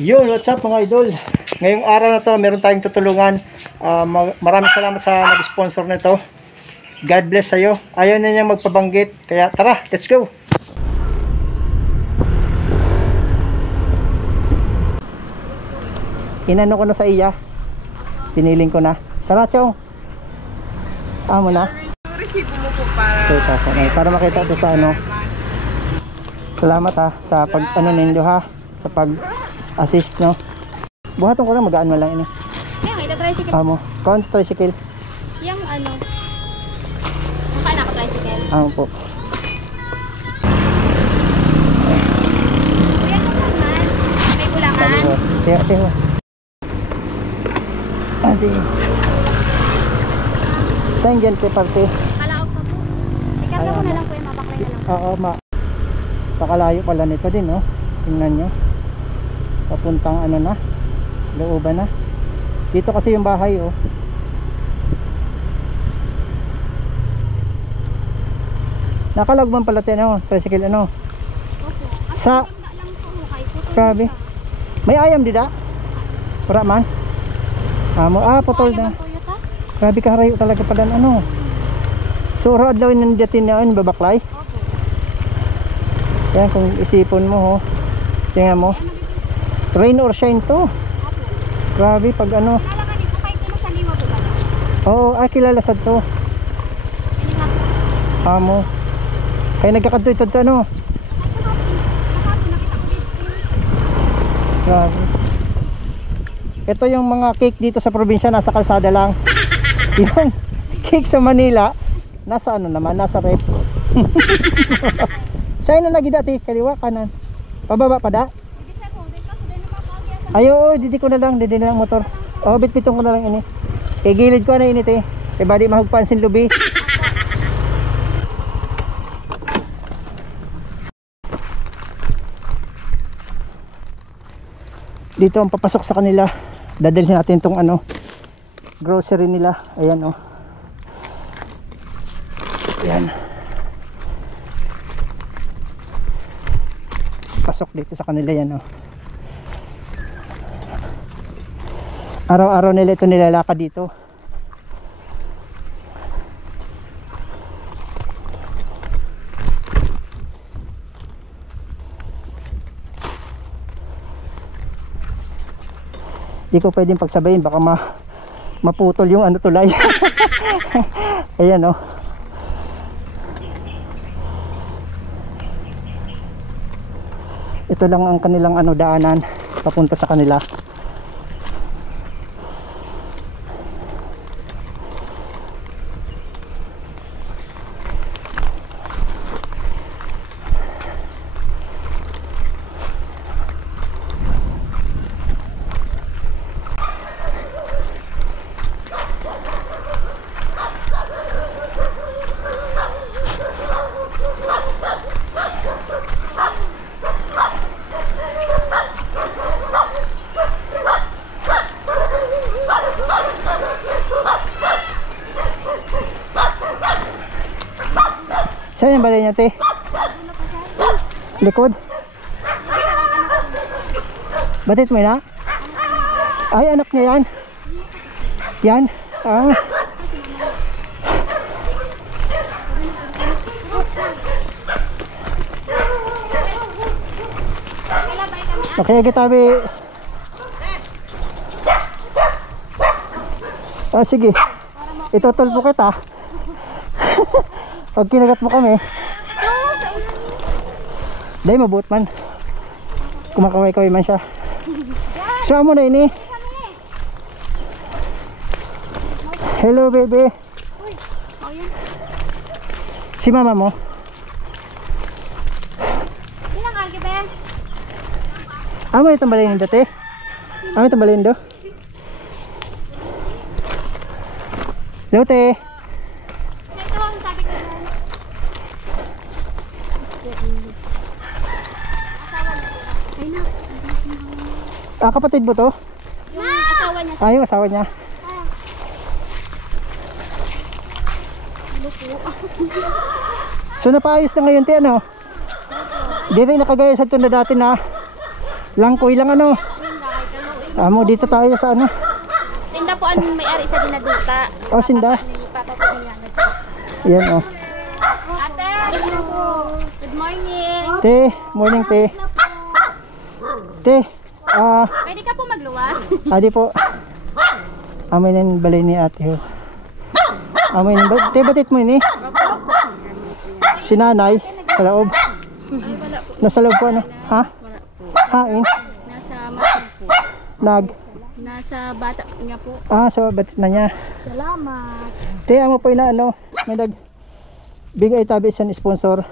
Yun, what's up mga idol? Ngayong araw na to, meron tayong tutulungan. Maraming salamat sa nag-sponsor nito. God bless sa'yo. Ayaw na niya magpabanggit. Kaya tara, let's go! Inano ko na sa iya. Piniling ko na. Tara, Chong. Amo na. Receive mo po para makita ito sa ano. Salamat ha sa pag ano ninyo ha. Sa pag assist no. Buhaton ko lang magaan man lang ini. Kaya nga, tricycle. Amo. Count tricycle. Yung ano. Ang kailangan ka tricycle. Amo po. Kuya naman. May kulangan. Tiyo. Adi. Saan dyan po parte? Kalaog pa po. Ikarga ko na lang po yung mabaklay na lang. Oo, pakalayo pala nito din, no? Tingnan nyo. Papuntang ano na, looban na. Dito kasi yung bahay, oh. Nakalagman pala tayo, tricycle, ano? Opo. Sa, Ang lang po mo kayo po. grabe. May ayam dida? Para man? Putol na. Toyota? Grabe ka harayo talaga pala, ano? So, adlawin nandiyatin na yun, babaklay? Opo. Yan, kung isipon mo, ho. Tingnan mo. Rain or shine to. Opo. Grabe, pag ano. Nalaman dito kayo ito sa lima po ba? Oo, kilala sa to. Hindi nga po. Amo. Kaya nagkakadto ito, ano. Nakita ko dito. Grabe. Ito yung mga cake dito sa probinsya, nasa kalsada lang. Yung cake sa Manila, nasa ano naman, nasa rep. Sa'yo na lagi dati, kaliwa, kanan. Pababa pa da? Ayo, didi ko na lang motor. Oh, bitbitong ko na lang ini. Kay gilid ko na init eh. Kay badi mahugpansin lubi. Dito ang papasok sa kanila. Dadalhin natin tong ano, grocery nila. Ayan oh. Ayan. Pasok dito sa kanila yan oh. Araw-araw nila ito nilalakad dito. Di ko pwedeng pagsabayin, baka maputol yung ano tulay. Ayan oh. Ito lang ang kanilang ano daanan papunta sa kanila. Saan yung balay niya, te? Likod? Batit mo na? Ay, anak niya yan? Yan? Okay, kitabi. Sige. Itutol po kita. Pag kinagat mo kami, dahil mabuot man. Kumakaway-kaway man siya. Suwa mo na ini. Hello baby. Si mama mo? Bilang algi ba yan? Amo itong balayin dati? Amo itong balayin do? Lote. Ito ang sabi ko yan. Ay na. Kapatid mo to? Yung asawa niya. Yung asawa niya. So napaayos na ngayon ti ano? Di rin nakagaya sa tunda dati na Langkoy lang ano. Amo dito tayo sa ano. Tinda po ang may-ari sa dinaduta. Oh, sinda. Papa po niya. Yan oh. Ate, good morning. Te, morning te. Te, Pwede ka po magluwas? adi po. Amoy ng balay ni ate ho. Amoy ng balay. Te, batit mo ini? Si nanay, sa loob. Nasa loob po ano? Ha? Hain? Nasa matag po. Nasa bata niya po. So batit na niya. Salamat. Te, amo po na ano, may bigay tabi siya ni sponsor.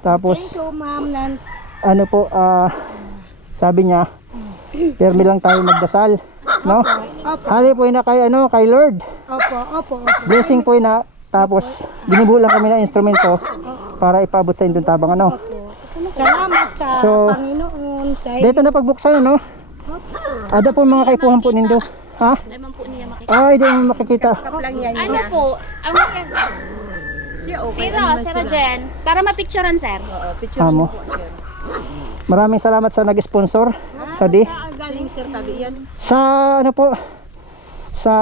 Tapos, Thank you, ma'am. ano po, sabi niya, permi lang tayo magdasal. No? Hali po na kay, ano, kay Lord. Opo. Blessing po na. Tapos, binubuo lang kami ng instrumento para ipaabot sa Indon Tabang, ano. Salamat sa So, Panginoon. dito na pagbuksan, ano. Ada po mga kaipuhan po nindo. Ha? Naman po niya makikita. Ay, di mo makikita. Ano po? Ang yan. Sira Jen. Para mapicturean, sir. Amo. Maraming salamat sa nag-sponsor. Sa di. Galing sir tabi yan. Sa ano po, sa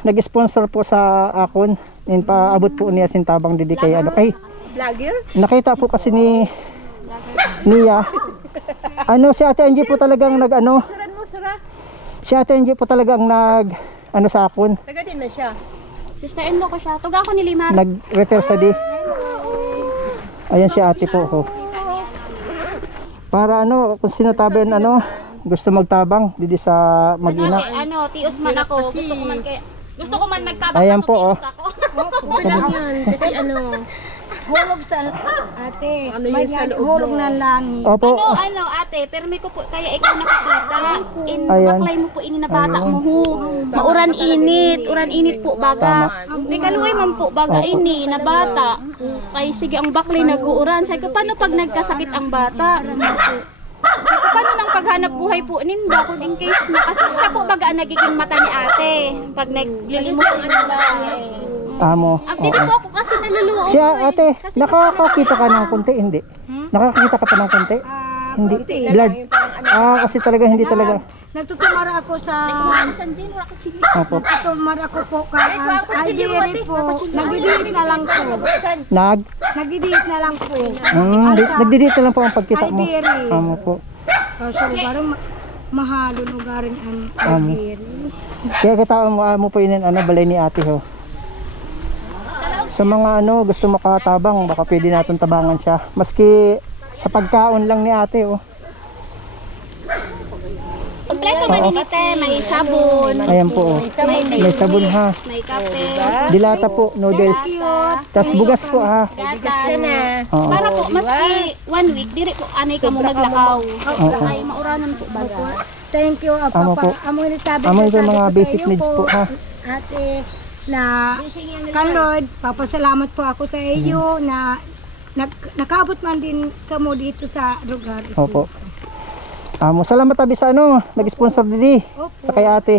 nag-sponsor po sa akon, paabot po niya sintabang didi kay ano kay Vlogger? nakita po kasi ni niya ano si Ate Angie po talagang nag ano Suran mo, Sara. si Ate Angie po talagang nag ano sa akon, Taga din na siya. Sister-in-law ko siya. Tuga ako ni Limar. nag-refer sa di. Ayan si Ate po ho. Para ano kung sino taben ano gusto magtabang didi sa mag-ina. Ano, tios man ako. Gusto ko man magtabang. Ayan kaso po, oh. tios ako. Okay lang yan. Kasi ano, Hulog sa ate, Ano yun sa loob hulog mo? na langit. Opo. Ate, permi ko po, kaya ikaw nakikita. Ayan. Baklay mo po ini na bata mo ho. Mauran init po baga. Di kaluoy man po baga Opo. ini na bata. Kay sige ang baklay nag-uuran. Sabi ko, paano pag nagkasakit ang bata? Sabi ko, paano nang paghanap buhay po ninda kung in case na, kasi siya po baga ang nagiging mata ni ate. Pag naglilimos nila. Amo. Update po ako kasi naluluwa. Si Ate, nakakakita ka ng konti hindi? Nakakakita ka pa ng konti? Hindi. Blood. Kasi talaga hindi talaga. Nagtutumara ako sa Opo. tumara ko po kay Ibery po. Nagdidiit na lang po. Nagdidiit na lang po. Nagdidito lang po ang pagkita mo. Ibery. Amo po. Kasi lugarong mahalo lugarin ang Ibery. Kaya kita mo po yun ano, balay ni ate ho. Sa mga ano, gusto makatabang, baka pwede natin tabangan siya. Maski sa pagkaon lang ni ate oh. Kompleto man din ate, may sabon. Ayan po oh. May sabon ha. May kape. Dilata po, noodles. Tas bugas po ha. Gatas. Oo. Para po, maski 1 week, diri po anay ka mo maglakaw. Oo. Ay, mauranan po baga. Thank you, Amo po. Amo ni sabi Amo ko yung mga sa basic iyo needs po ha. Ate, na kan Lord, papasalamat po ako sa iyo na nakaabot man din kamo dito sa lugar. Opo. Salamat tabi sa ano, nag-sponsor didi. Sa kay ate.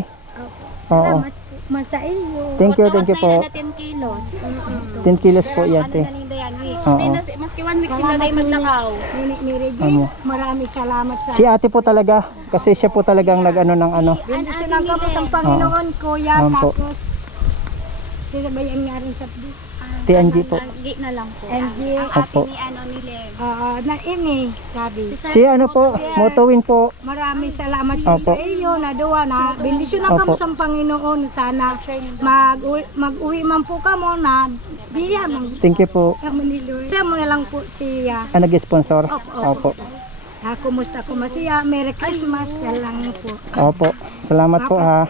Oo. Salamat man sa iyo. Thank you po. Na 10 kilos. 10 kilos po yan te. Oo. Maski 1 week sila day maglakaw. Ni Regine, Amo. maraming salamat sa Si ate po talaga, kasi siya po talagang nag-ano ng ano. Bendisyon lang kamo sa Panginoon, Kuya, Amo po. tapos sinabayan nga rin sa Ti Angie po. Gi na lang po. Angie. Ang ate Opo. ni ano ni Leg. Na ini, sabi. Si ano po, Motowin po. Maraming salamat Opo. sa iyo na duwa na bendisyon lang Opo. kamo sa Panginoon, sana mag-uwi man po kamo na biya man Thank you po. kamo ni Lord. Kaya mo na lang po siya. Nag-sponsor. Opo. Kumusta ko masiya? Merry Christmas. Yan lang po. Opo. Salamat po ha.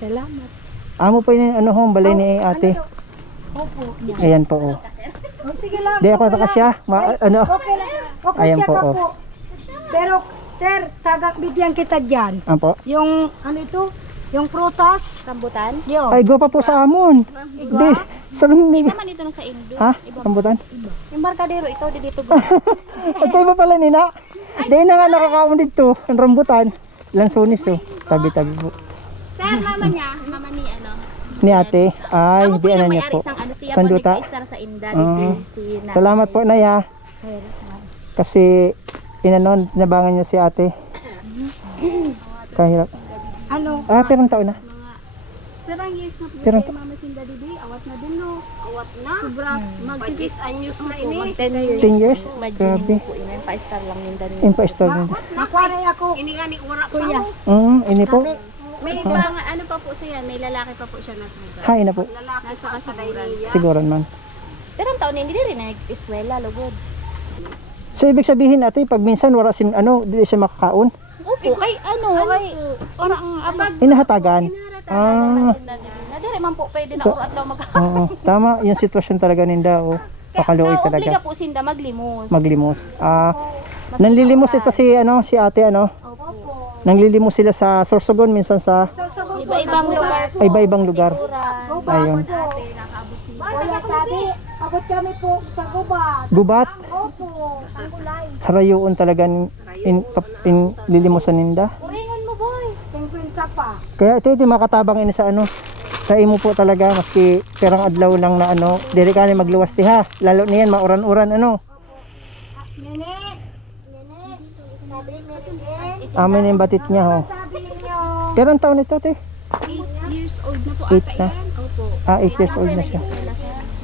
Salamat. Amo po yun ano hong balay ni ate. Opo. Ayan po oh. Sige lang. Di ako kasya. Ano? Okay lang. Okay Ayan siya po, ka oh. po. Pero, sir, tagak bigyan kita dyan. Ampo. Yung, ano ito? Yung prutas. Rambutan. Yo. Ay, go pa po sa amon. Di. Sa ning. Naman ito na sa Indo. Ha? Rambutan? Yung barkadero ito dito. At kayo pa pala nina. Di na nga nakakaon dito. Ang rambutan. Lansones oh. Tabi-tabi po. Sir, mama niya, mama ni ano. Ni ate. Ay, Ako di ano yung niya may-ari po. isang ano siya Sanduta. po nag-star sa Inda dito si na. Salamat po Nay ha. Kasi inanon, nabangan niya si ate. Kahirap. Ano? Pirang taon na. Perang years na po Perang kay Mama Sinda Didi, awat na din no. Awat na. Sobra, mag-10 anyos na ini. 10 years? Grabe. po, ina, pa-star lang din dali. Impa-store din. Nakuha ako. Ini nga ni ura pa. Kuya. Ini po. May pang, ano pa po siya, may lalaki pa po siya na suga. Hain na po. Nasa kasiguran. Siguran man. Pero ang taon hindi rin nag-eskwela, lugod. So ibig sabihin ate, pag minsan wala sin di siya makakaon, Opo, kay parang abag. inahatagan. Nadiri man po pwede na So, urat daw mag Oo, tama yung sitwasyon talaga ninda o pakaluoy Obliga talaga. po sinda maglimos. Maglimos. Nanlilimos ito si si ate Opo. Nanglilimos sila sa Sorsogon, minsan sa Iba-ibang lugar po. iba-ibang lugar. Ayun. Kuya sabi, abot kami po sa gubat. Gubat, Opo, tanggulay. harayoon talaga lilimusan ninda. Uringon mo boy. 50 pa. Kaya ito makatabang ini sa sa imo po talaga maski perang adlaw lang na dili ka ni magluwas ti ha. Lalo niyan mauran-uran Nene. Amin yung batit niya ho. Sabi niyo. Pero ang taon ito te? 8 years old na po 8 ata na. yan. Opo. 8 years old na siya.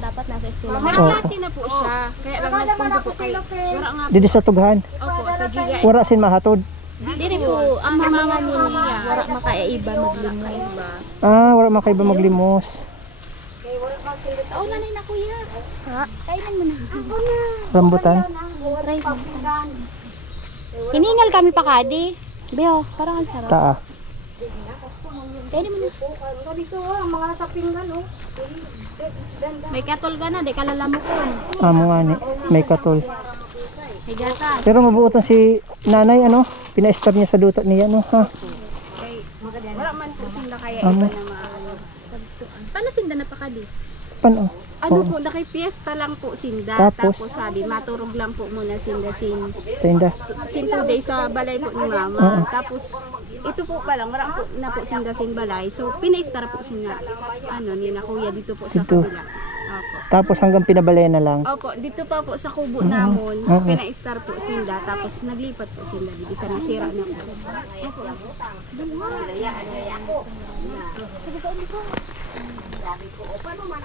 Dapat nasa eskwela. Oo. Nagklase na po siya. Kaya lang nagpunta po kay wala nga Didi sa tughan. opo sa giga. Wala sin mahatod. Diri po ang mama niya wala makaiba maglimos ba. Wala makaiba maglimos. Oo nanay na kuya. Ha? Kainin mo na. Rambutan. Try mo. Hiningal kami pa kadi. Beo, parang ang sarap. Taa. Kainin mo na. Sabi ko, ang mga sapingan, oh. May katol ka na, di ka lalamukon. Amo nga ni. May katol. May gatas. Pero mabuotan si nanay pina-stab niya sa dutot niya ha. Wala man po sinda kaya Amo. iba na maano. Paano sinda na pa kadi? Pan Ano po, nakipiesta lang po sinda. Tapos? Tapos sabi, maturog lang po muna sinda sin 2 Tinda. days sa balay po ni mama. Tapos, ito po pa lang, wala po na po sinda sin balay. So, pinaistar po sinda. Ni na kuya dito po sa Dito. kabila. Opo. Tapos hanggang pinabalay na lang. Opo, dito pa po sa kubo namon, pinaistar po sinda. Tapos, naglipat po sinda. Dito sa nasira na po.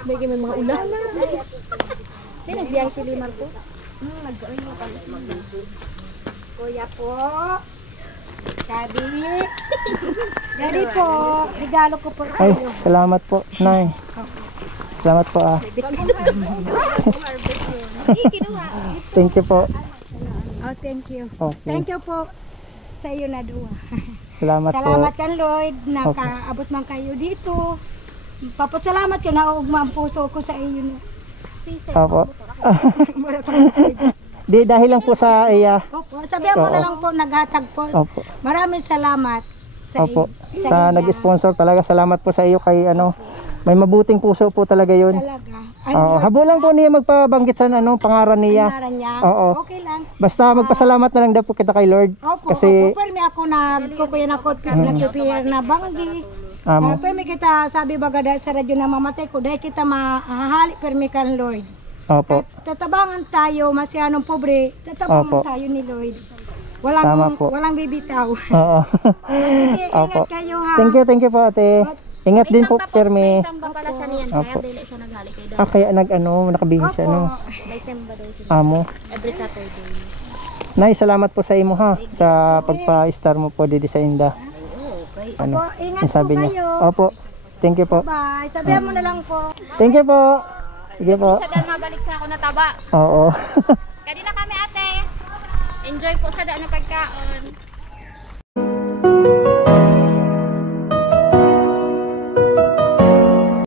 Bigyan may mga ulan. Hindi, nagbiyahe si Limar po. Kuya po. Sabi. Dari po. Regalo ko po Ay, kayo. salamat po, Nay. Salamat po Thank you po. Oh, thank you. Okay. Thank you po sa iyo na duwa. Salamat po. Salamat kan Lord. Nakaabot man kayo dito. Papasalamat ka na ugma ang puso ko sa iyo. Opo. Di dahil lang po sa iya. Opo, sabihan mo na lang po naghatag po. Opo. Maraming salamat sa Opo. iyo. Sa nag-sponsor talaga, salamat po sa iyo kay may mabuting puso po talaga 'yon. Talaga. Oo, habo lang po niya magpabanggit sa pangaran niya. Pangalan niya. Oo. Okay lang. Basta magpasalamat na lang daw po kita kay Lord. Opo, Kasi permi ako nagkukuyan ako nagpipiyar na banggi. amo. Permi kita sabi baga dahil sa radyo na mamatay ko dahil kita mahahali permi kan Lord. Opo. Tatabangan tayo masyanong pobre, tatabangan Opo. tayo ni Lord. Tama po. Walang bibitaw. Oo. Opo. Ingat kayo ha. Thank you po ate. Ingat din po, Permi. Isang ba pala siya niyan, Opo. kaya dili siya naghali kay Dad. Kaya nakabihis siya May semba daw sila. Amo. Every Saturday. Nay, salamat po sa imo ha sa pagpa-star mo po dito sa Inda. Opo, ingat Ang sabi po niya. kayo. Opo. Thank you po. Bye. Sabihan mo na lang po. Thank you po. Sige po. Sa daan mabalik sa ako na taba. Oo. Kadi na kami ate. Enjoy po sa daan na pagkaon.